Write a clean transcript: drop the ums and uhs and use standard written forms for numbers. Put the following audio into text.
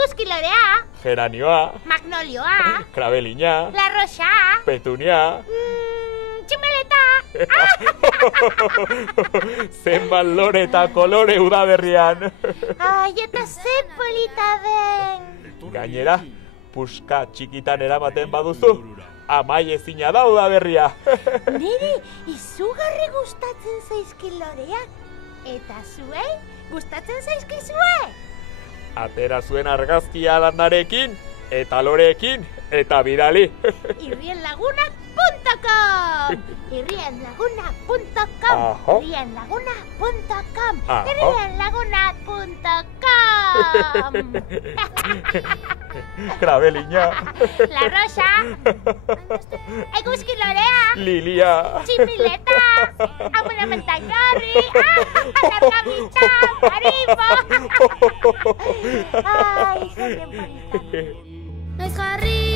Eguzki lorea. Geranioa. Magnolioa. Krabelina. La rosa. Petunia. Tximeleta. Zenbat lore eta kolore udaberrian. Ai, eta ze polita den. Gainera, puska txikitan eramaten baduzu, amai ezina da udaberria. Niri izugarri gustatzen zaizki loreak. Eta zuei gustatzen zaizkizue. Atera zuen argazkia landarekin, eta loreekin, eta bidali. Irrienlagunak.com Irrienlagunak.com Irrienlagunak.com Irrienlagunak.com Krabelina. La rosa. Eguzki lorea. Lilia. Tximileta. Amuna mentagarri. Largamita. Marimbo. Ai, zer bien polita. Noiz jarri